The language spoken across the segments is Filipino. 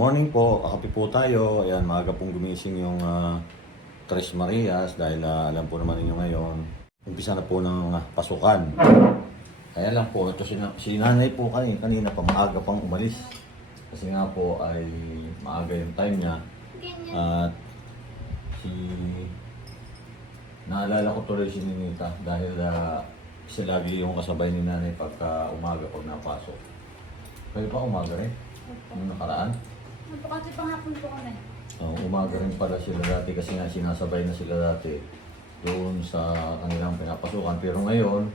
morning po, kakapi po tayo. Ayan, maaga pong gumising yung ah, Tres Marias dahil ah, alam po naman ninyo ngayon, umpisa na po ng ah, pasukan. Kaya lang po, ito si, si nanay po kanina, kanina pa maaga pang umalis. Kasi nga po ay maaga yung time niya. At si naalala ko tuloy si Ninita dahil ah, siya lagi yung kasabay ni nanay pagka umaga pag napasok. Kayo pa umaga rin? Nung nakaraan? Kasi panghapon po kami? Uh, umaga rin pala sila dati kasi nga sinasabay na sila dati doon sa kanilang pinapasukan. Pero ngayon,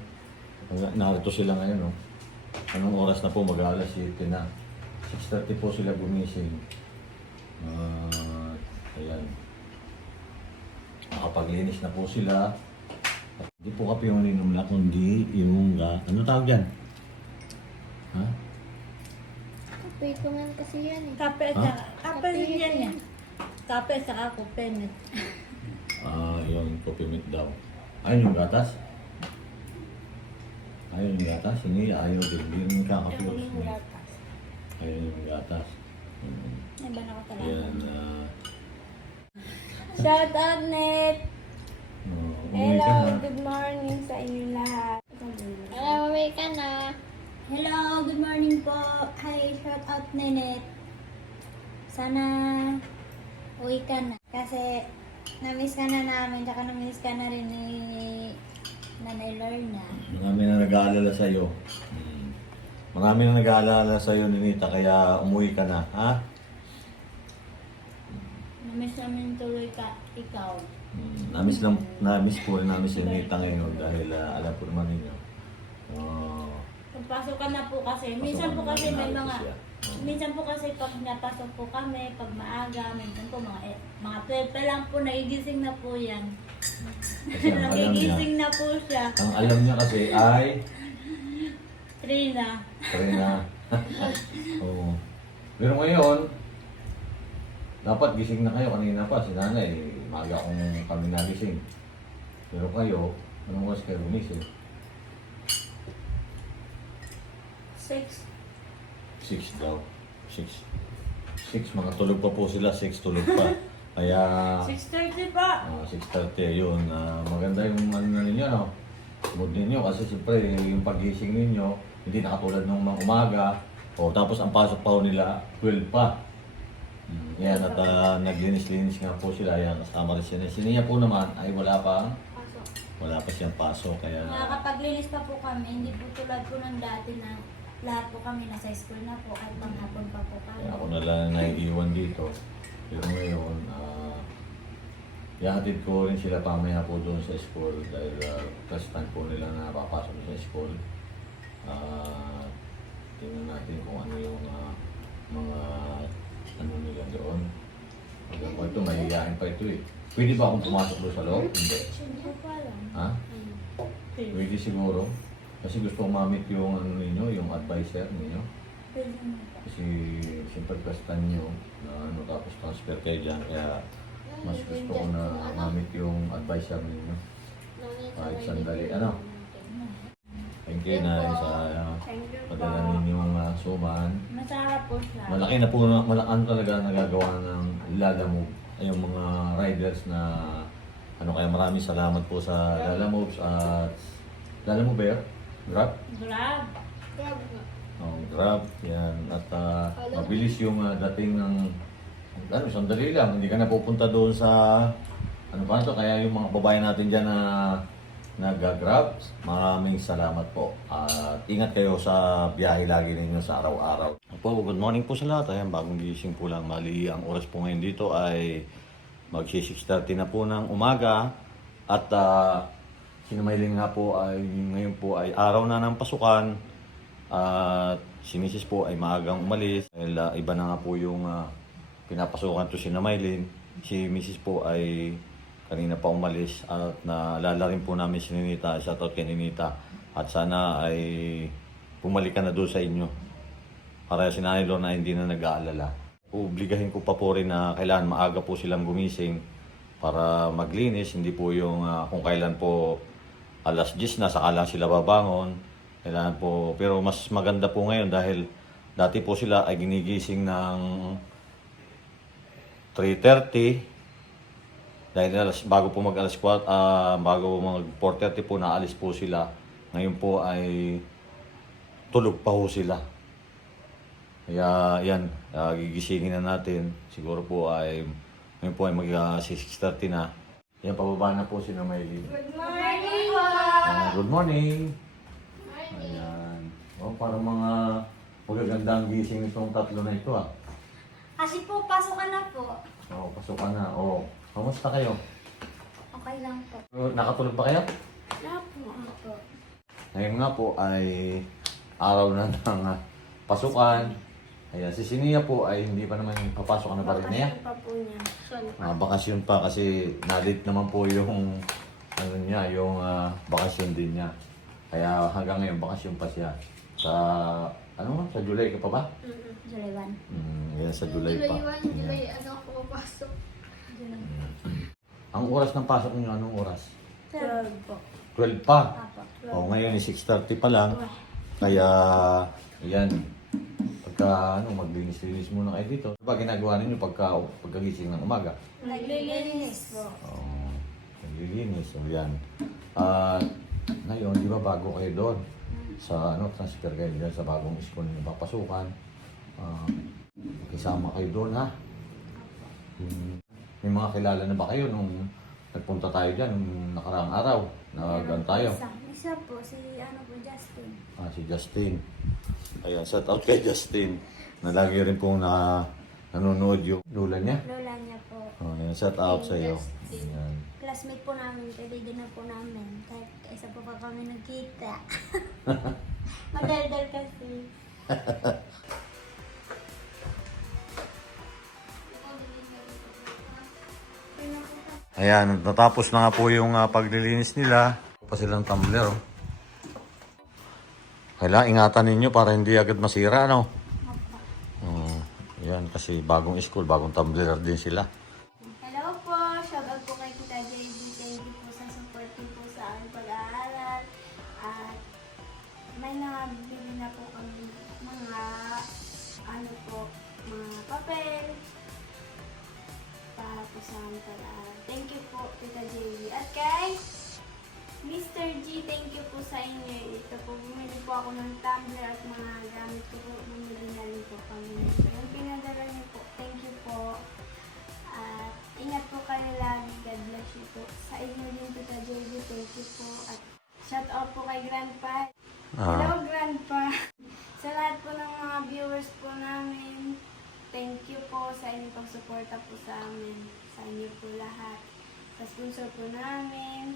narito sila ngayon. No? Anong oras na po? Mag-aalas 7 na. 6.30 po sila gumising. Uh, ayan. Nakapaglinis na po sila. Hindi po kape yung inom lang, kundi yung... ah, ano tawag yan? Ha? Kape ko man kasi yan eh. Kape Ha? sa... Kape rin yan yan. Kape sa ako, pemet. Ah, yung coffee mint daw. Ayun yung gatas? Ayun yung gatas? Hindi, ayaw din. Hindi yung kakapiyos. Ayun yung gatas. Hmm. Iba na ko talaga. Ayan. ah, Shout out, Net! oh, umuwi ka Hello, na. good morning sa inyo lahat. Hello, uwi ka na. Hello, good morning po. Hi, shout out, Nenet. Sana uwi ka na. Kasi na-miss ka na namin, tsaka na-miss ka na rin ni Nanay Lorna. Marami na nag-aalala sa'yo. Hmm. Marami na nag-aalala sa'yo, Ninita, kaya umuwi ka na. Ha? Na-miss namin tuloy ka, ikaw. Hmm. Namiss, lang, namiss po rin namin si Ninita ngayon dahil ah, alam po naman ninyo. Oh, Ka na po kasi, minsan po kasi may mga, minsan po kasi pag napasok po kami, pag maaga, minsan po mga, eh, mga 12 lang po, nagigising na po yan. Kasi ang alam niya, Nagigising na po siya. ang alam niya kasi ay Trina. Karina. Oo. Pero ngayon, dapat gising na kayo kanina pa. Si nanay, maaga kong kami nagising. Pero kayo, anong oras kayo gumising? Six. Six daw. Six. Six, mga tulog pa po sila. Six tulog pa. Kaya, 6.30 pa. ah, 6.30 yun. Ah, maganda yung ano na ninyo, no? Mood ninyo kasi siyempre yung pagising ninyo, hindi na katulad nung mga umaga. O tapos ang pasok pa ho nila, 12 pa. Mm, yan, at ah, naglinis-linis nga po sila. Yan, kasama rin siya. Si Nia po naman ay wala pa, Pasok. wala pa siyang pasok. Kaya, Nakakapaglinis pa po kami, hindi po tulad po ng dati na lahat po kami nasa school na po at panghapon pa po kami. kaya ako na lang naiiwan dito. Pero ngayon, ah, ihatid ko rin sila pamaya po doon sa school dahil uh, first time po nila na papasok sa school. Ah, tingnan natin kung ano yung ah, mga ano nila doon. Hanggang ito, mahihiyain pa ito eh. Pwede ba akong pumasok doon sa loob? Hindi. Ha? Pwede siguro. Kasi gusto kong mamit yung ano ninyo, yung advisor ninyo. Kasi siyempre first time nyo na ano tapos transfer kayo dyan. Kaya mas gusto ko na mamit yung advisor ninyo. Kahit sandali. Ano? Thank you na sa uh, Thank you po. padala ninyong uh, suman. Masarap po siya. Malaki na po, na, malakan talaga nagagawa ng Lalamove. Ay yung mga riders na ano kaya maraming salamat po sa Lalamoves at Lalamove Bear, Grab. Grab. Grab nga. Oh, Grab, yan. At ah, mabilis yung ah, dating ng ano, sandali lang, hindi ka na pupunta doon sa ano pa to, kaya yung mga babae natin dyan na nag-grab, maraming salamat po. At ingat kayo sa biyahe lagi ninyo sa araw-araw. Po, good morning po sa lahat. Ayan, bagong gising po lang. Mali, ang oras po ngayon dito ay magsi 6.30 na po ng umaga. At uh, sinamailing nga po ay ngayon po ay araw na ng pasukan. At si Mrs. po ay maagang umalis. Dahil ah, iba na nga po yung ah, pinapasukan to si Namaylin. Si Mrs. po ay kanina pa umalis at naalala rin po namin si Ninita. Shoutout kay Ninita. At sana ay bumalik ka na doon sa inyo. Para si Nanay Lorna hindi na nag-aalala. Obligahin ko pa po rin na kailangan maaga po silang gumising para maglinis. Hindi po yung ah, kung kailan po alas 10 na saka lang sila babangon. Kailangan po, pero mas maganda po ngayon dahil dati po sila ay ginigising ng 3.30. Dahil alas, bago po mag alas 4, ah, bago mag 4.30 po naalis po sila. Ngayon po ay tulog pa ho sila. Kaya yan, ah, gigisingin na natin. Siguro po ay, ngayon po ay mag ah, 6.30 na. Yan, pababa na po si na may Good morning po! Ah, good morning. Ayan. Oh, parang mga magagandang gising itong tatlo na ito ah. Kasi po, pasok ka na po. Oh, pasok ka na. Oh, kamusta kayo? Okay lang po. Oh, Nakatulog pa kayo? Napo. Opo. Ngayon nga po ay araw na ng ah, pasukan. Ayan, si Sinia po ay hindi pa naman papasok na ba rin niya? Bakasyon pa po niya. Ah, bakasyon pa kasi nalit naman po yung ano niya, yung ah, bakasyon din niya. Kaya hanggang ngayon bakasyon pa siya. Sa ano nga, sa July ka pa ba? July 1. Mm, yan sa July pa. Hindi ba Yan. ano ako papasok? Ang oras ng pasok niyo anong oras? 12 po. 12 pa. Apo. O ngayon is 6:30 pa lang. Kaya yan. Pagka ano maglinis-linis muna kayo dito. Ano ba ginagawa ninyo pagka pagkagising ng umaga? Naglilinis po. Oh, naglilinis. So, yan. Ah, ngayon, di ba bago kayo doon? Sa ano, transfer kayo dyan sa bagong school na papasukan. Ah, makisama kayo doon, ha? Hmm. May mga kilala na ba kayo nung nagpunta tayo dyan nung nakaraang araw? Nagagan tayo. Isa, isa po, si ano po, Justin. Ah, si Justin. Ayan, shout out kay Justin. Na lagi rin pong na, nanonood yung lula niya. Lola niya po. Oh, ayan, shout out sa iyo. Ayan. Classmate po namin, kaibigan na po namin. Kahit isa po pa kami nagkita. Madaldal kasi. Ayan, natapos na nga po yung ah, paglilinis nila. Pa silang tumbler. Oh. Kailangan ingatan ninyo para hindi agad masira, no? Oh, yan, kasi bagong school, bagong tumbler din sila. Hello po! Shout out po kay Kita JB. Thank you po sa support po sa aming pag-aaral. At may nabili para po sa aming pag-aaral. Thank you po, Tita JB. At kay Mr. G, thank you po sa inyo. Ito po, bumili po ako ng tumbler at mga gamit ko po. Bumili na rin po kami. So, yung pinadala niyo po, thank you po. At ingat po kayo lagi. God bless you po. Sa inyo din, Tita JB, thank you po. At shout out po kay Grandpa. Ah. Hello, Grandpa. sa lahat po ng mga viewers po namin, thank you po sa inyong pagsuporta po sa amin. Sa inyo po lahat. Sa sponsor po namin,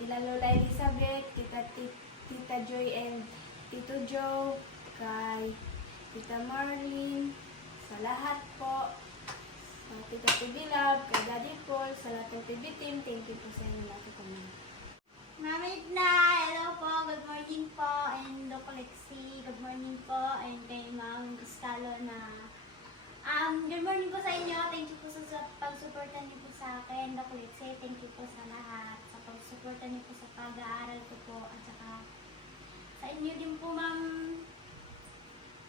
kila Lola Elizabeth, Tita, Ti- Tita Joy and Tito Joe, kay Tita Marlene, sa lahat po, sa Tita TV Love, kay Daddy Paul, sa lahat ng TV team, thank you po sa inyo lahat po. Mamit na! Hello po! Good morning po! And Lexi, good morning po! And kay Ma'am Estalo na Um, good morning po sa inyo. Thank you po sa, sa pagsuporta niyo po sa akin. Doc Lexi, thank you po sa lahat. Sa pagsuporta niyo po sa pag-aaral ko po. At saka sa inyo din po, Ma'am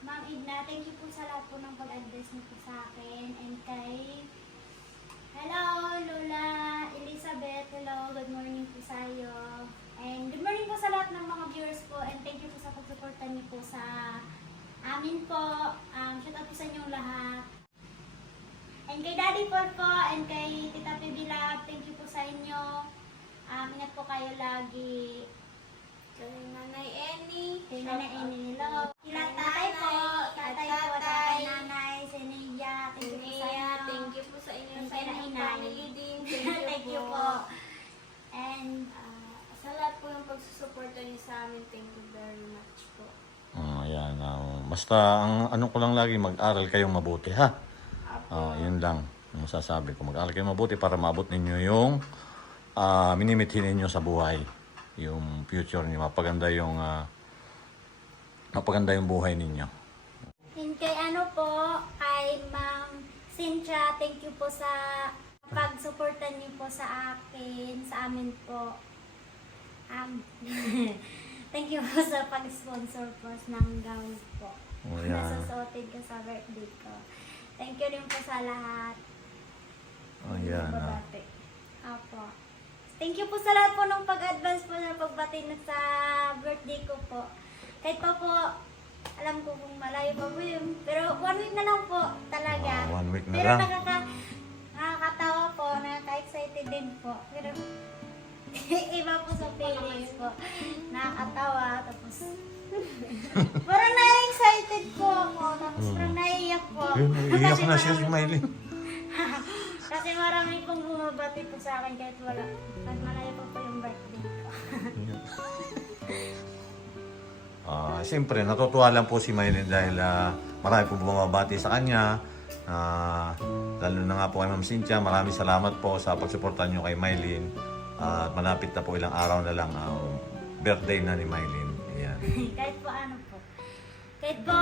Ma'am Idna, thank you po sa lahat po ng pag-advise niyo po sa akin. And kay Hello, Lola Elizabeth. Hello, good morning po sa iyo. And good morning po sa lahat ng mga viewers po. And thank you po sa pagsuporta niyo po sa amin po. Um, shout out po sa inyong lahat. And kay Daddy Paul po, and kay Tita Pibi Lab, thank you po sa inyo. Um, ingat po kayo lagi. Kay Nanay Annie, Kay Nanay Amy, hello. Kila tatay po, tatay po, tatay, nanay, Senia, thank you po sa inyo. thank you po sa inyo sa inyong family din. Thank you, po. And Ah, sa lahat po ng pagsusuporta niyo sa amin, thank you very much. Oh, ayan. ah, basta ang ano ko lang lagi, mag-aral kayong mabuti, ha? Ah, yun lang ang masasabi ko. Mag-aral kayong mabuti para maabot ninyo yung ah, minimithi ninyo sa buhay. Yung future niyo, mapaganda yung ah, mapaganda yung buhay ninyo. And kay ano po, kay Ma'am Cynthia, thank you po sa pagsuporta niyo po sa akin, sa amin po. Um, thank you po sa pag-sponsor po ng gown po. Oh, Na yan. susuotin ko sa birthday ko. Thank you rin po sa lahat. Ayan. ah. Babate. Apo. Thank you po sa lahat po ng pag-advance po na pagbati na sa birthday ko po. Kahit pa po, alam ko kung malayo pa po yun. Pero one week na lang po talaga. Ah, one week na Pero lang. nakaka, nakakatawa po, nakaka-excited din po. Pero iba po sa feelings po. Nakakatawa, tapos parang na-excited po ako. Tapos parang naiiyak po ako. Hmm. Yun, iiyak Kasi na siya si marami- Miley. kasi marami pong bumabati po sa akin kahit wala. Kahit malayo pa po yung birthday ko. Ah, siyempre, natutuwa lang po si Maylin dahil ah, marami po bumabati sa kanya. Ah, lalo na nga po kay Ma'am Cynthia, maraming salamat po sa pagsuporta nyo kay Maylin. At malapit na po ilang araw na lang ang birthday na ni Maylin. Ayan. kahit po ano po. Kahit po,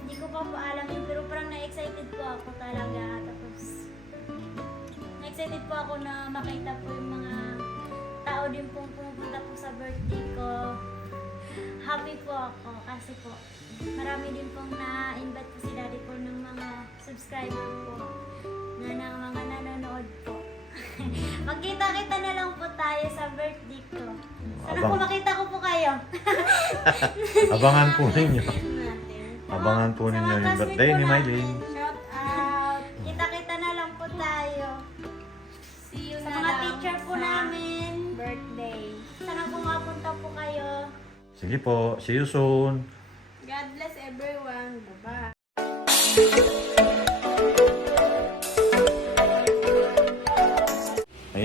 hindi ko pa po alam yun, pero parang na-excited po ako talaga. Tapos, na-excited po ako na makita po yung mga tao din pong pumupunta po sa birthday ko. Happy po ako kasi po, marami din pong na-invite po si Daddy po ng mga subscriber po na ng mga nanonood po. Magkita-kita na lang po tayo sa birthday ko. Sana po Abang. makita ko po kayo. Abangan po ninyo. Abangan po ninyo yung birthday po ni Maylin. Shout out. Kita-kita na lang po tayo. See you Sa na mga lang teacher po sa namin. Birthday. Sana po mapunta po kayo. Sige po, see you soon. God bless everyone. Bye-bye.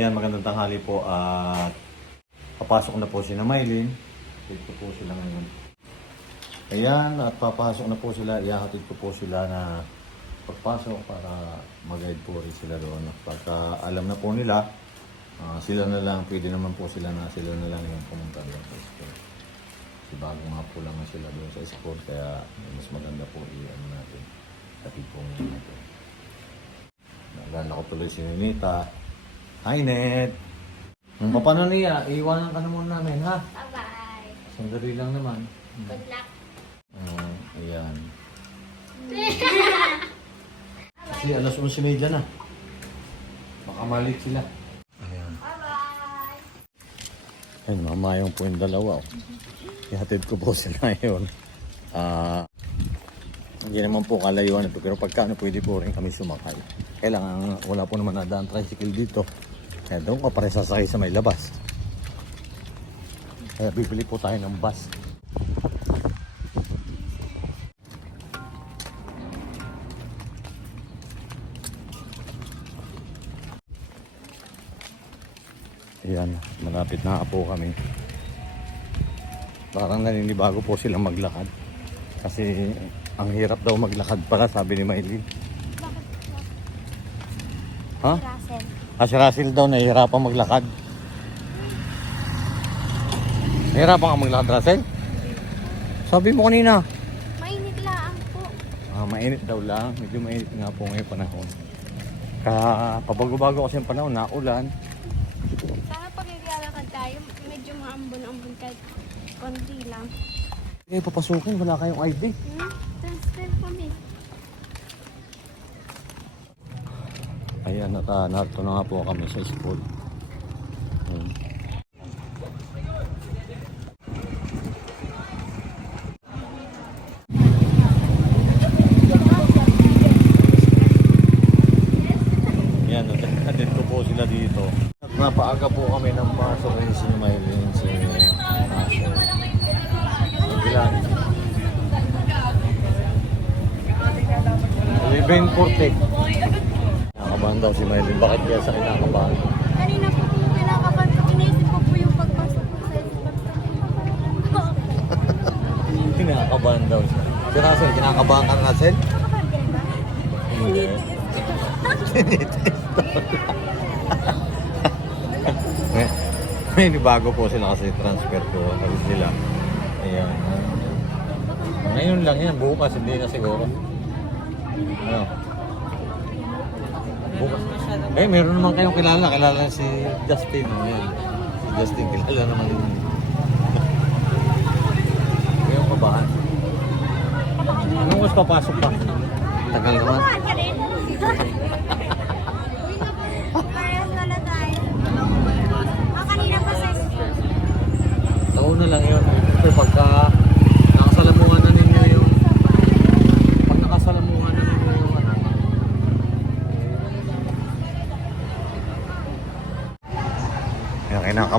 Ayan, magandang tanghali po at papasok na po si na Maylin. Dito po sila ngayon. Ayan, at papasok na po sila. Ihahatid ko po sila na pagpasok para mag-guide po rin sila doon. Pagka alam na po nila, ah, sila na lang, pwede naman po sila na sila na lang yung pumunta doon sa school. Bago nga po lang sila doon sa school, kaya mas maganda po i-ano natin. Hatid po natin. Nagana ko tuloy si Ninita. Hi, Net! Kung paano niya, iiwanan ka na muna namin, ha? Bye-bye. Sandali lang naman. Good luck. Ah, ayan. Kasi alas 11 na. Baka malit sila. Ayan. Bye-bye. Ayun, mamayong po yung dalawa. Oh. Ihatid ko po sila ngayon. Ah, hindi naman po kalayuan ito, pero pagkano pwede po rin kami sumakay. Kailangan, wala po naman nadaan tricycle dito. Kaya doon ka pare sasakay sa may labas. Kaya bibili po tayo ng bus. Ayan, malapit na po kami. Parang naninibago po silang maglakad. Kasi ang hirap daw maglakad pala, sabi ni Maylin. Ha? Russell. Ah, si Russell daw nahihirapan maglakad. Nahihirapan ka maglakad, Russell? Sabi mo kanina. Mainit lang po. Ah, mainit daw lang. Medyo mainit nga po ngayong panahon. Ka pabago-bago kasi yung panahon, naulan. Sana pag naglalakad tayo, medyo maambon-ambon kahit konti lang. Eh, papasukin, wala kayong ID. Hmm? Transfer kami. Ayan, at narito na nga po kami sa school. Ayan. Yan, natin ko po sila dito. Napaaga po kami ng pasok rin si Maylin, si Asher. Ilan? 11.40. Daw si Maylin. Bakit kaya sa kinakabahan? Kanina po po kinakaban ko, iniisip ko po yung pagpasok ko sa Kinakabahan daw siya. Si Russell, kinakabahan ka Russell? Hindi. may, may bago po sila kasi transfer ko. Kasi sila. Ayan. Ngayon lang yan. Bukas hindi na siguro. Ano? Eh, meron naman kayong kilala. Kilala si Justin. Ayan. Si Justin, kilala naman yun. Ngayon kabahan. Anong oras papasok pa? Tagal naman.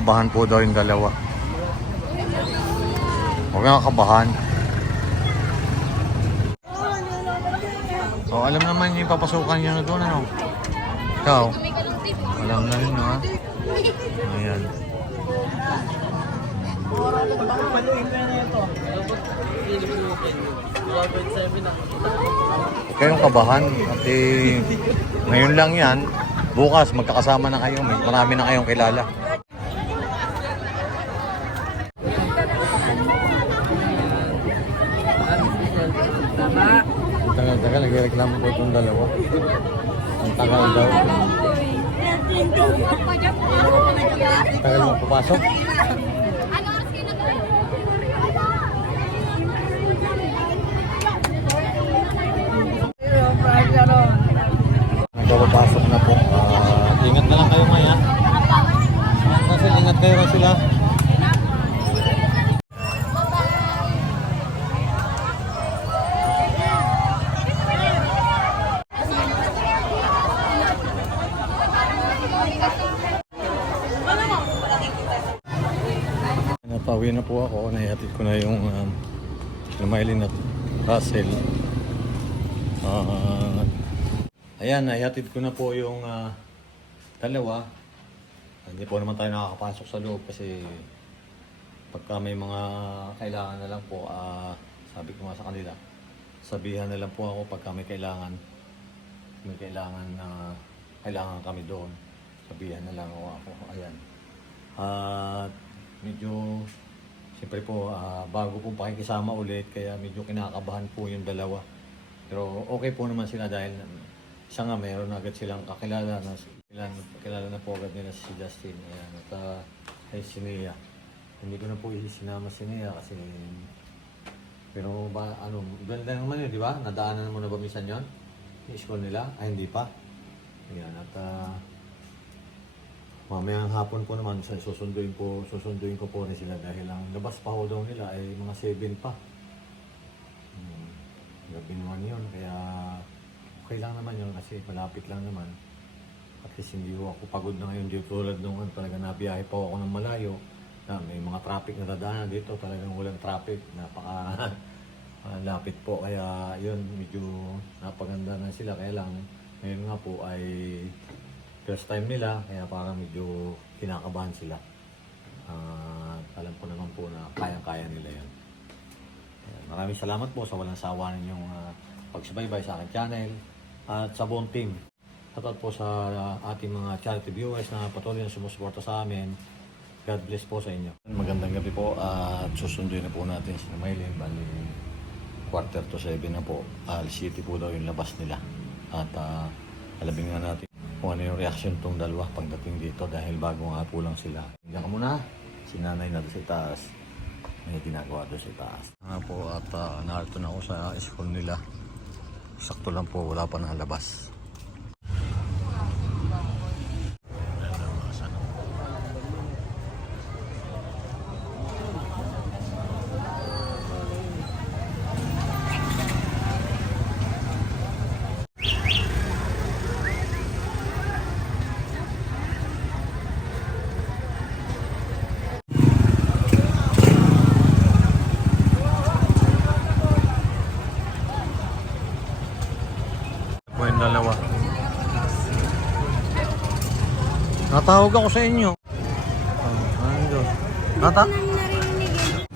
Kinakabahan po daw yung dalawa. Huwag kang kabahan. Oh, alam naman yung papasukan niyo na doon, ano? Ikaw? Alam na rin, ha? Ayan. Huwag kayong kabahan. At eh, ngayon lang yan. Bukas, magkakasama na kayo. Marami na kayong kilala. Tagal, tagal. Nagreklamo po itong dalawa. Ang tagal daw. Tagal mo papasok. Nagpapapasok na po. Ah, ingat na lang kayo maya. Kasi ingat kayo rin sila. Napauwi na po ako. Naihatid ko na yung um, Lumaylin at Russell. Ah, ayan, naihatid ko na po yung ah, dalawa. Hindi po naman tayo nakakapasok sa loob kasi pagka may mga kailangan na lang po, ah, sabi ko nga sa kanila, sabihan na lang po ako pagka may kailangan. May kailangan na kailangan kami doon. Sabihan na lang ako ako. Ayan. At medyo, siyempre po, ah, bago po pakikisama ulit, kaya medyo kinakabahan po yung dalawa. Pero okay po naman sila dahil siya nga na agad silang kakilala na kilala, kilala na po agad nila si Justin. Ayan, at uh, ay si Nia. Hindi ko na po sinama si Nia kasi pero ba ano, ganda naman yun, di ba? Nadaanan mo na ba minsan yun? Yung school nila? Ay, hindi pa. Ayan, at ah, Mamayang hapon po naman, sa- susunduin po, susunduin ko po rin sila dahil ang labas pa ho daw nila ay mga 7 pa. Hmm. Gabi naman yun, kaya okay lang naman yun kasi malapit lang naman. At least hindi ko ako pagod na ngayon dito tulad nung ano, talaga nabiyahe pa ako ng malayo. Na may mga traffic na dadaanan dito, talagang walang traffic, napaka ah, lapit po. Kaya yun, medyo napaganda na sila. Kaya lang, ngayon nga po ay first time nila, kaya parang medyo kinakabahan sila. Ah, alam ko naman po na kayang-kaya nila yan. Maraming salamat po sa walang sawa ninyong uh, pagsubaybay sa aking channel at sa buong team. Shoutout po sa ah, ating mga charity viewers na patuloy na sumusuporta sa amin. God bless po sa inyo. Magandang gabi po at susunduin na po natin si Maylin. Bali, quarter to seven na po. Al City po daw yung labas nila. At uh, alabing nga natin kung ano yung reaction tong dalawa pagdating dito dahil bago nga po lang sila. Diyan ka muna. Si nanay na sa taas. May ginagawa doon sa taas. Nga po at uh, narito na ako sa school nila. Sakto lang po wala pa nalabas. po yung dalawa. Natawag ako sa inyo. Oh, ano? Nata?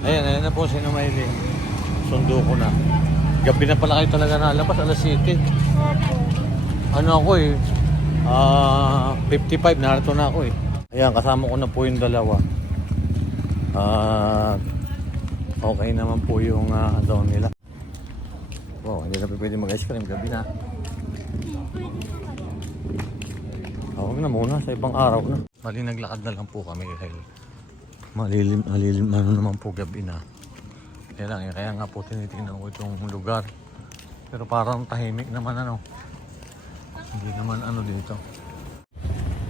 Ayan, ayan na po si Maylin. Sundo ko na. Gabi na pala kayo talaga nalabas, alas 7. Ano ako eh, ah 55, narito na ako eh. Ayan, kasama ko na po yung dalawa. Ah, okay naman po yung uh, down nila. Wow, hindi na pwede mag-ice cream, gabi na. Huwag na muna, sa ibang araw na. Mali naglakad na lang po kami dahil malilim, malilim ano naman po gabi na. Kaya lang, eh, kaya nga po tinitingnan ko itong lugar. Pero parang tahimik naman ano. Hindi naman ano dito.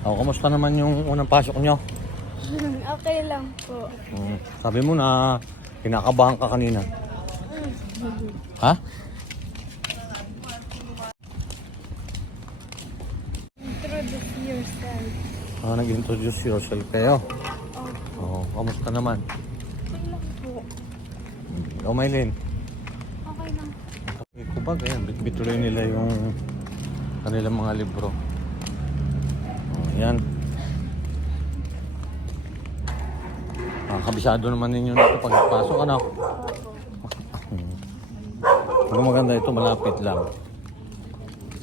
O, kamusta naman yung unang pasok nyo? Okay lang po. Mm, sabi mo na kinakabahan ka kanina. Ha? Introduce yourself. Ah, nag-introduce yourself kayo. Oo, kamusta naman? Ikaw, Maylin. Okay lang. Okay, kubag, ayan, bit-bit tuloy nila yung kanilang mga libro. Oh, yan. Ah, kabisado naman ninyo dito pagpasok, ano? Pero maganda ito, malapit lang.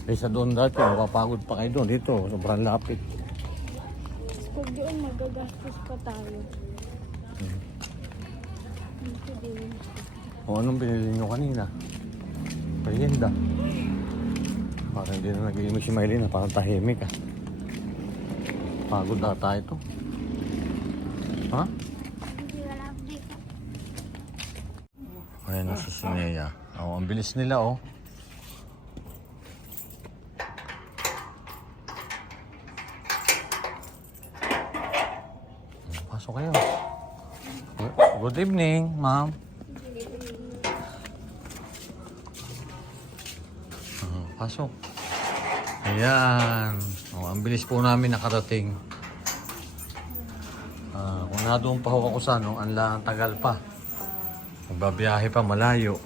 Kaysa doon dati, mapapagod pa kayo doon. Dito, sobrang lapit. Doon, magagastos pa tayo. Dito din. O anong binili nyo kanina? Merienda. Parang hindi na nag-iimik si Maylin, parang tahimik ah. Pagod ata ito. Ha? Ayan na si Sinea. Oh, ang bilis nila oh. Pasok kayo. Good evening, ma'am. Ah, pasok. Ayan. Oh, ang bilis po namin nakarating. Ah, kung na pa ho ako sa la- ang tagal pa. Magbabiyahe pa malayo.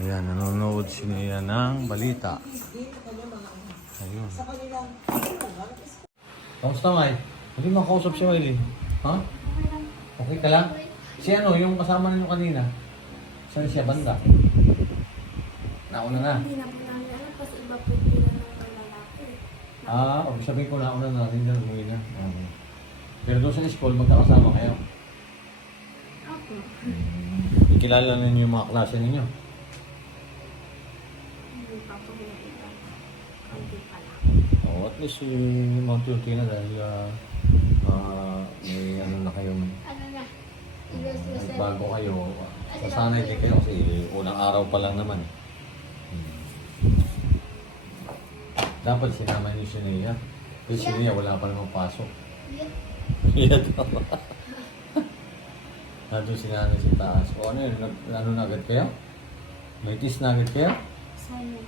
Ayan, nanonood si Nia ng balita. Ayun. Kamusta, May? Hindi makausap si Miley. Ha? Okay ka lang? Si ano, yung kasama ninyo kanina? Saan siya banda? Nauna na. Hindi na po namin alam kasi iba po pila ng lalaki. Ah, o sabihin ko nauna na rin na umuwi na. Okay. Pero doon sa school, magkakasama kayo. Opo. Ikilala ninyo yung mga klase ninyo. Hindi pa po nakita. Kaunti pa lang. Oh, at least yung Mount Yuki na dahil ah, ah, may ano na kayong Ano na? uh, bago kayo. Sasanay din kayo kasi unang araw pa lang naman. Hmm. Dapat sinama niyo si Nia. Kasi si Nia wala pa namang pasok. Yeah. daw. Nandun si nanay sa taas. O ano yun? Nag, ano na agad kayo? May tis na agad kayo? Sana.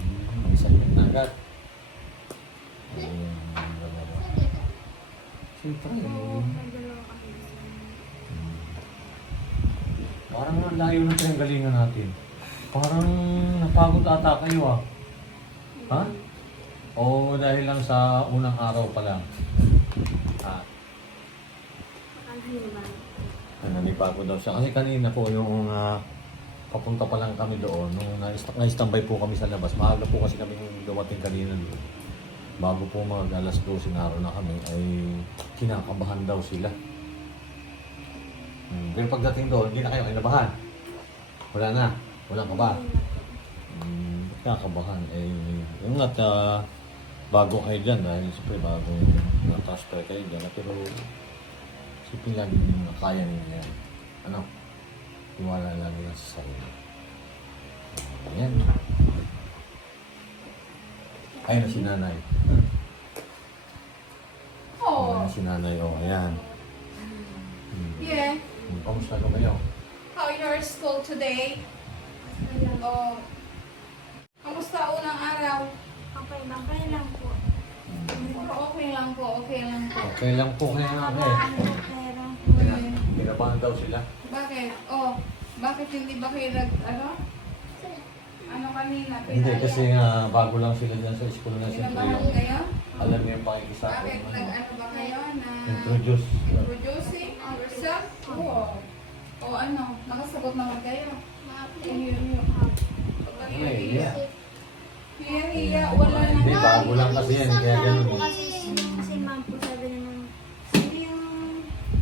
Hmm, may sakit na agad. Siyempre, Oo, eh. kami. Parang ang layo ng pinanggalingan natin. Parang napagod ata kayo ah. Ha? O dahil lang sa unang araw pa lang? Ha? Ano naman? Ano, napagod daw siya. Kasi kanina po yung ah, papunta pa lang kami doon, nung na- na-standby po kami sa labas. Maaga po kasi kami dumating kanina doon. Bago po mga alas 12 na araw na kami, ay kinakabahan daw sila. Hmm. Pero pagdating doon, hindi na kayo kinabahan. Wala na. Walang kaba. Hmm, kakabahan. Eh, yung at ah, bago kayo dyan, dahil siyempre bago na-transfer kayo dyan. Pero siyempre lagi nyo na kaya ninyo yan. Ano? Iwala lang nila sa sarili. Ayan. Ayun na si nanay. Oh. Ayun na si nanay. Oh, ayan. Hmm. Yeah. Hmm, Kamusta ko kayo? How your school today? Oh. Kamusta unang araw? Okay lang, kaya lang po. Okay lang po, okay lang po. Okay lang po namin. Ano, pero Mm. Kinabahan daw sila. Bakit? Oh, bakit hindi ba kayo nag, ano? Ano kanina? Hindi, kasi nga bago lang sila dyan sa school na siyempre yung kayo? alam niyo yung pakikisama. Bakit? Nag, ano ba kayo na Introduce. introducing yourself? Oo. O ano, nakasagot naman kayo. Hiya, hiya. Ay. Hiya, hiya. Wala na. Hindi, bago lang kasi yan. Kaya ganun. eh. kasi si ma'am po sabi naman, hindi yung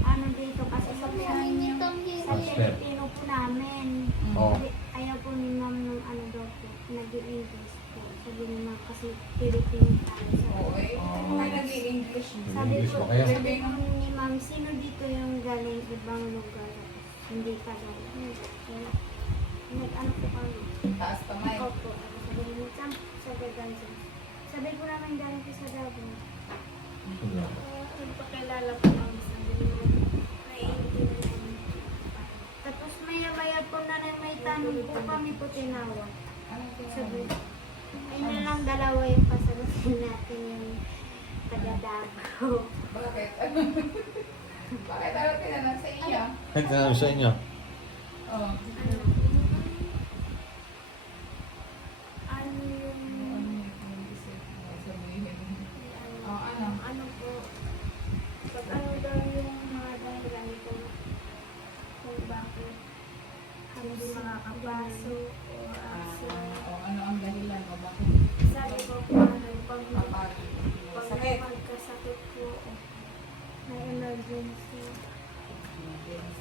ano dito kasi sa Pilipino, sa Master. Pilipino po namin. Oo. Ayaw po ni ma'am ng ano daw po, nag-i-English po. Sabi ni ma'am kasi Pilipino tayo. Oo, Sabi, eh. Oh. Ay, nag-i-English. sabi English po, ba kayo? sabi po ni ma'am, sino dito yung galing ibang lugar? Kaya, Nag-ano po kami. Taas kamay. Opo. Sabi ni ma'am, sabi ganito. Sabi ko naman galing ko sa Davao. Nagpakilala po kami sa naiintindihan. Tapos maya-maya po na may tanong po kami po tinawag. Ano po? Sabi, Ayun na lang dalawa yung pasagutin natin yung taga-Davao. Bakit? Bakit ano tinanong sa iyo? Nagtanong sa inyo. Oh. Ano? Ano yung... Oh, ano? Ano po? Pag ano yung mga dahilan kung kung bakit hindi makakapasok o absent. O ano ang dahilan o bakit? Sabi ko po ano, pag, pag sakit. magkasakit po, may emergency.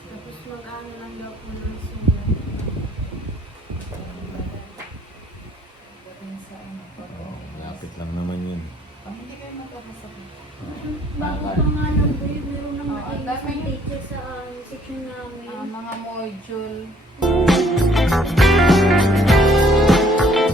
Tapos mag-ano lang daw po ng sulat. Lapit lang naman yun. Pag hindi kayo magkakasakit. Bago pa nga lang po yun, meron nang dami. teacher sa um, section namin. Ah, mga module.